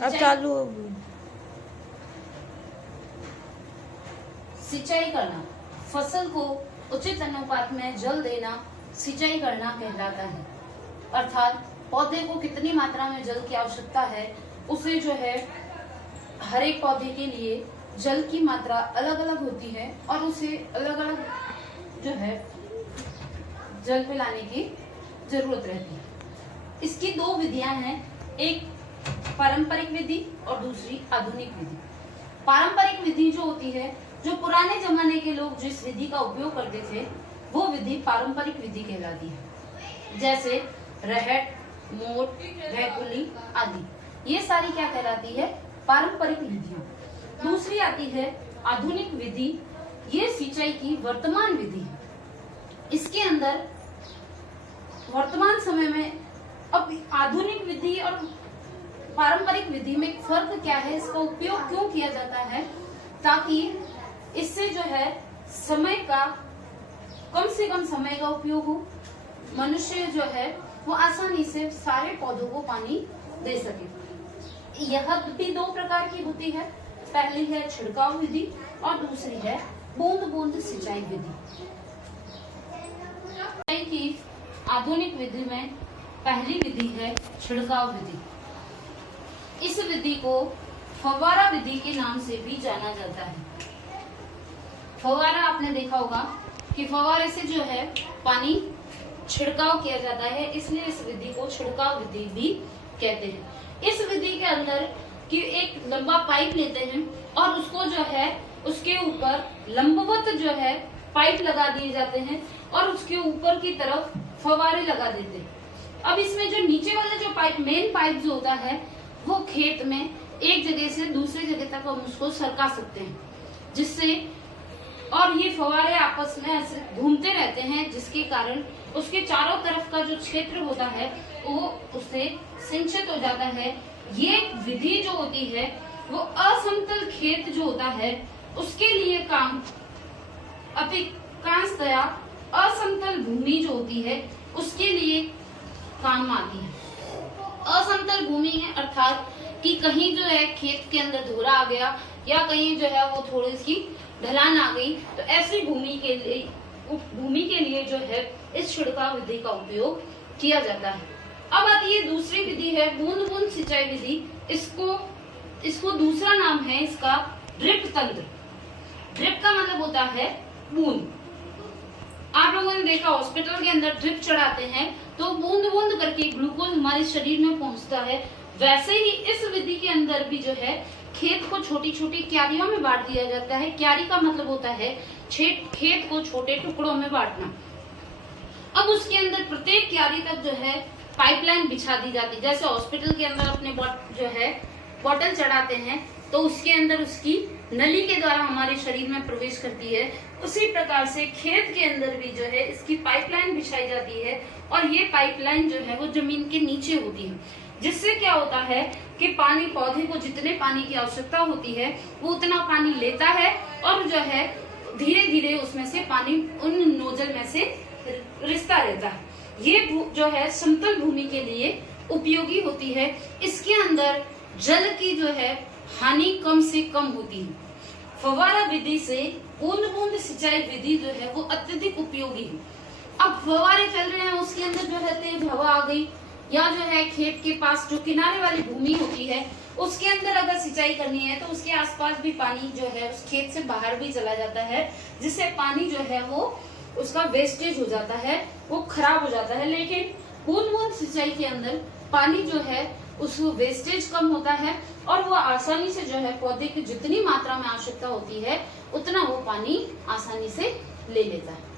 अब चालू सिंचाई करना, फसल को उचित अनुपात में जल देना सिंचाई करना कहलाता है। अर्थात पौधे को कितनी मात्रा में जल की आवश्यकता है, उसे जो है हर एक पौधे के लिए जल की मात्रा अलग अलग होती है और उसे अलग अलग जो है जल पिलाने की जरूरत रहती है। इसकी दो विधियां हैं, एक पारंपरिक विधि और दूसरी आधुनिक विधि। पारंपरिक विधि जो होती है, जो पुराने जमाने के लोग जिस विधि का उपयोग करते थे, वो विधि पारंपरिक विधि कहलाती है। जैसे रहट, मोट, भैकुली आदि, ये सारी क्या कहलाती है? पारंपरिक विधियां। दूसरी आती है आधुनिक विधि। ये सिंचाई की वर्तमान विधि है। इसके अंदर वर्तमान समय में अब आधुनिक विधि और पारंपरिक विधि में फर्क क्या है, इसका उपयोग क्यों किया जाता है, ताकि इससे जो है समय का कम से कम समय का उपयोग हो, मनुष्य जो है वो आसानी से सारे पौधों को पानी दे सके। यह भी दो प्रकार की होती है, पहली है छिड़काव विधि और दूसरी है बूंद बूंद सिंचाई विधि। सिंचाई की आधुनिक विधि में पहली विधि है छिड़काव विधि। इस विधि को फव्वारा विधि के नाम से भी जाना जाता है। फव्वारा आपने देखा होगा कि फव्वारे से जो है पानी छिड़काव किया जाता है, इसलिए इस विधि को छिड़काव विधि भी कहते हैं। इस विधि के अंदर कि एक लंबा पाइप लेते हैं और उसको जो है उसके ऊपर लंबवत जो है पाइप लगा दिए जाते हैं और उसके ऊपर की तरफ फव्वारे लगा देते हैं। अब इसमें जो नीचे वाला जो पाइप, मेन पाइप जो होता है, वो खेत में एक जगह से दूसरी जगह तक हम उसको सरका सकते हैं, जिससे और ये फव्वारे आपस में ऐसे घूमते रहते हैं, जिसके कारण उसके चारों तरफ का जो क्षेत्र होता है वो उससे सिंचित हो जाता है। ये विधि जो होती है वो असमतल खेत जो होता है उसके लिए काम अधिकांशतया असमतल भूमि जो होती है उसके लिए काम आती है। असमतल भूमि है अर्थात कि कहीं जो है खेत के अंदर धोरा आ गया या कहीं जो है वो थोड़ी सी ढलान आ गई, तो ऐसी भूमि के लिए जो है इस छिड़काव विधि का उपयोग किया जाता है। अब आती है दूसरी विधि है बूंद बूंद सिंचाई विधि। इसको दूसरा नाम है इसका ड्रिप तंत्र। ड्रिप का मतलब होता है बूंद। आप लोगों ने देखा हॉस्पिटल के अंदर ड्रिप चढ़ाते हैं तो बूंद बूंद करके ग्लूकोज हमारे शरीर में पहुंचता है। वैसे ही इस विधि के अंदर भी जो है खेत को छोटी छोटी क्यारियों में बांट दिया जाता है। क्यारी का मतलब होता है खेत को छोटे टुकड़ों में बांटना। अब उसके अंदर प्रत्येक क्यारी तक जो है पाइपलाइन बिछा दी जाती है। जैसे हॉस्पिटल के अंदर अपने जो है बोतल चढ़ाते हैं तो उसके अंदर उसकी नली के द्वारा हमारे शरीर में प्रवेश करती है, उसी प्रकार से खेत के अंदर भी जो है इसकी पाइपलाइन बिछाई जाती है और ये पाइपलाइन जो है वो जमीन के नीचे होती है, जिससे क्या होता है कि पानी, पौधे को जितने पानी की आवश्यकता होती है वो उतना पानी लेता है और जो है धीरे धीरे उसमें से पानी उन नोजल में से रिसता रहता है। ये जो है समतल भूमि के लिए उपयोगी होती है। इसके अंदर जल की जो है हानि कम से कम होती है। फव्वारा विधि से बूंद बूंद सिंचाई विधि जो है वो अत्यधिक उपयोगी है। अब फव्वारे चल रहे हैं, उसके अंदर जो है तेज हवा आ गई या जो है खेत के पास जो किनारे वाली भूमि होती है उसके अंदर अगर सिंचाई करनी है तो उसके आसपास भी पानी जो है उस खेत से बाहर भी चला जाता है, जिससे पानी जो है वो उसका वेस्टेज हो जाता है, वो खराब हो जाता है। लेकिन बूंद बूंद सिंचाई के अंदर पानी जो है उस वेस्टेज कम होता है और वो आसानी से जो है पौधे की जितनी मात्रा में आवश्यकता होती है उतना वो पानी आसानी से ले लेता है।